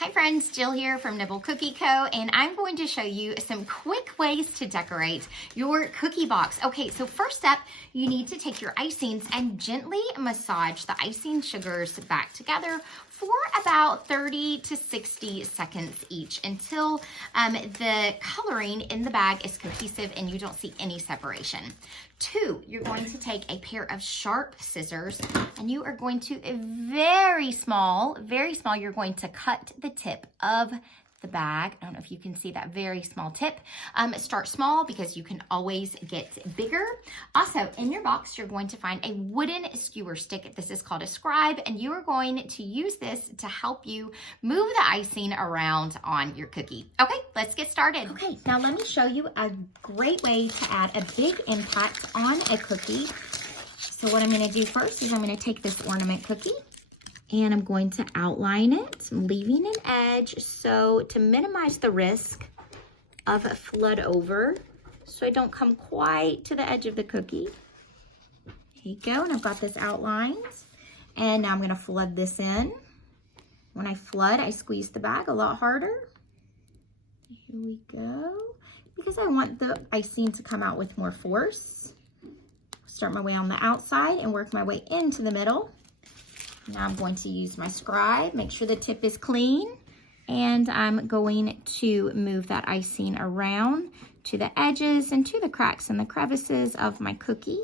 Hi friends, Jill here from Nibble Cookie Co. and I'm going to show you some quick ways to decorate your cookie box. Okay, so first up, you need to take your icings and gently massage the icing sugars back together for about 30 to 60 seconds each until the coloring in the bag is cohesive and you don't see any separation. 2, you're going to take a pair of sharp scissors and you are going to, very small, you're going to cut the tip of the bag. I don't know if you can see that very small tip. Start small because you can always get bigger. Also, in your box, you're going to find a wooden skewer stick. This is called a scribe, and you are going to use this to help you move the icing around on your cookie. Okay, let's get started. Okay, now let me show you a great way to add a big impact on a cookie. So what I'm going to do first is I'm going to take this ornament cookie and I'm going to outline it, leaving an edge so to minimize the risk of a flood over, so I don't come quite to the edge of the cookie. There you go, and I've got this outlined. And now I'm gonna flood this in. When I flood, I squeeze the bag a lot harder. Here we go. Because I want the icing to come out with more force. Start my way on the outside and work my way into the middle. Now I'm going to use my scribe, make sure the tip is clean, and I'm going to move that icing around to the edges and to the cracks and the crevices of my cookie.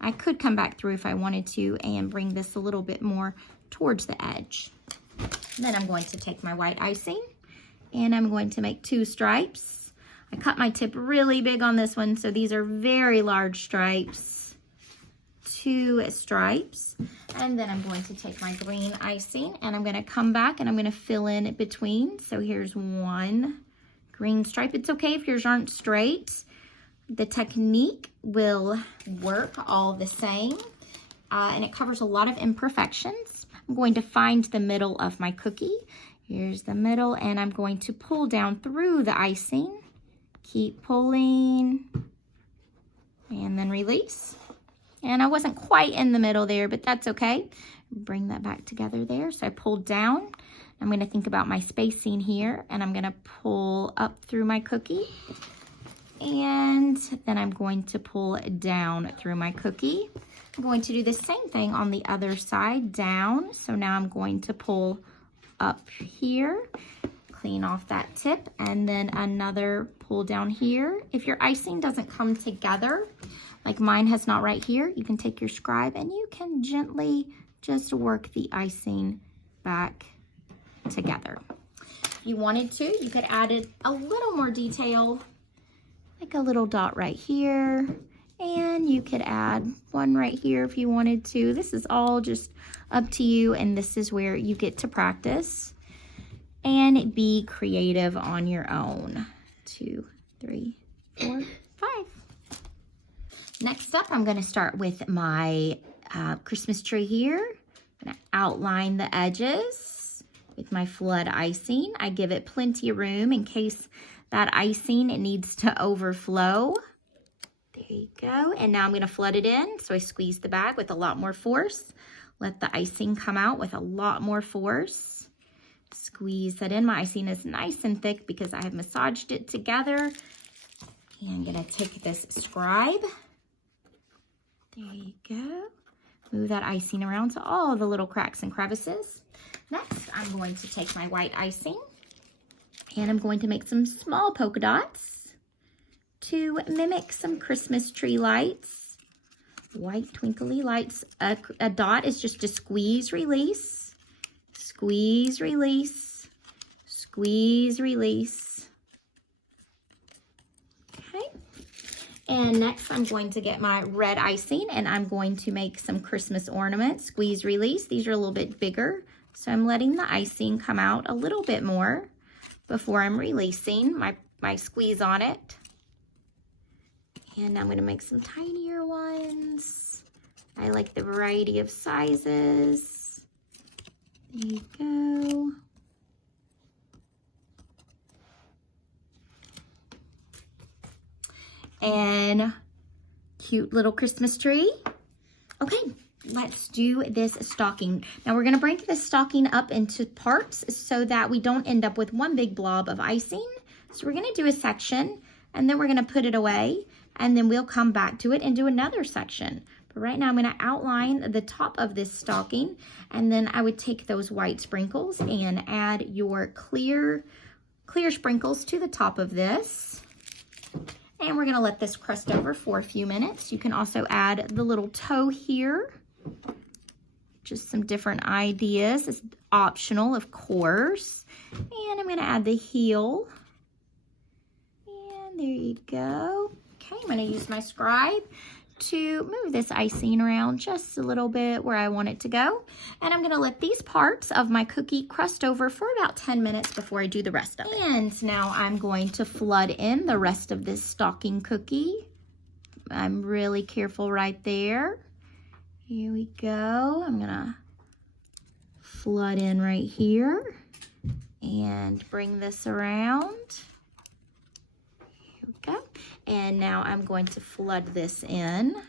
I could come back through if I wanted to and bring this a little bit more towards the edge. Then I'm going to take my white icing and I'm going to make 2 stripes. I cut my tip really big on this one, so these are very large stripes. 2 stripes, and then I'm going to take my green icing and I'm going to come back and I'm going to fill in between. So here's 1 green stripe. It's okay if yours aren't straight. The technique will work all the same, and it covers a lot of imperfections. I'm going to find the middle of my cookie. Here's the middle, and I'm going to pull down through the icing. Keep pulling, and then release. And I wasn't quite in the middle there, but that's okay. Bring that back together there. So I pulled down. I'm going to think about my spacing here, and I'm going to pull up through my cookie. And then I'm going to pull down through my cookie. I'm going to do the same thing on the other side, down. So now I'm going to pull up here, clean off that tip, and then another pull down here. If your icing doesn't come together, like mine has not right here, you can take your scribe and you can gently just work the icing back together. If you wanted to, you could add it a little more detail, like a little dot right here, and you could add 1 right here if you wanted to. This is all just up to you, and this is where you get to practice and be creative on your own. 2, 3, 4, 5. Next up, I'm going to start with my Christmas tree here. I'm going to outline the edges with my flood icing. I give it plenty of room in case that icing needs to overflow. There you go. And now I'm going to flood it in. So I squeeze the bag with a lot more force. Let the icing come out with a lot more force. Squeeze that in. My icing is nice and thick because I have massaged it together. And I'm going to take this scribe. There you go. Move that icing around to all the little cracks and crevices. Next, I'm going to take my white icing and I'm going to make some small polka dots to mimic some Christmas tree lights. White twinkly lights. A dot is just a squeeze, release, squeeze, release, squeeze, release. And next I'm going to get my red icing and I'm going to make some Christmas ornaments. Squeeze, release. These are a little bit bigger. So I'm letting the icing come out a little bit more before I'm releasing my squeeze on it. And I'm going to make some tinier ones. I like the variety of sizes. There you go. And cute little Christmas tree. Okay, let's do this stocking. Now we're gonna break this stocking up into parts so that we don't end up with one big blob of icing. So we're gonna do a section and then we're gonna put it away and then we'll come back to it and do another section. But right now I'm gonna outline the top of this stocking and then I would take those white sprinkles and add your clear sprinkles to the top of this. And we're gonna let this crust over for a few minutes. You can also add the little toe here. Just some different ideas. It's optional, of course. And I'm gonna add the heel. And there you go. Okay, I'm gonna use my scribe to move this icing around just a little bit where I want it to go. And I'm gonna let these parts of my cookie crust over for about 10 minutes before I do the rest of it. And now I'm going to flood in the rest of this stocking cookie. I'm really careful right there. Here we go. I'm gonna flood in right here and bring this around. Here we go. And now I'm going to flood this in.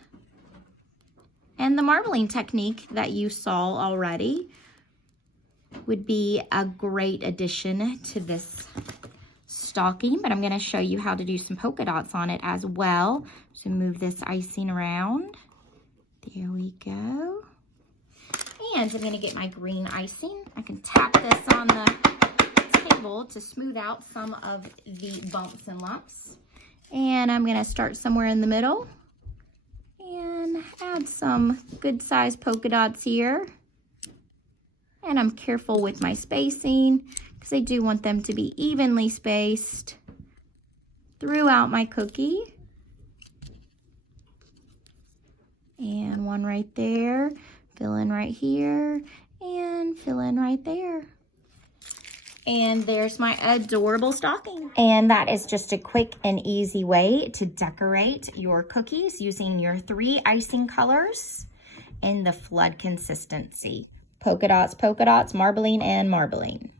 And the marbling technique that you saw already would be a great addition to this stocking, but I'm going to show you how to do some polka dots on it as well. So move this icing around. There we go. And I'm going to get my green icing. I can tap this on the table to smooth out some of the bumps and lumps. And I'm gonna start somewhere in the middle and add some good sized polka dots here. And I'm careful with my spacing because I do want them to be evenly spaced throughout my cookie. And one right there, fill in right here, and fill in right there. And there's my adorable stocking. And that is just a quick and easy way to decorate your cookies using your 3 icing colors in the flood consistency. Polka dots, marbling, and marbling.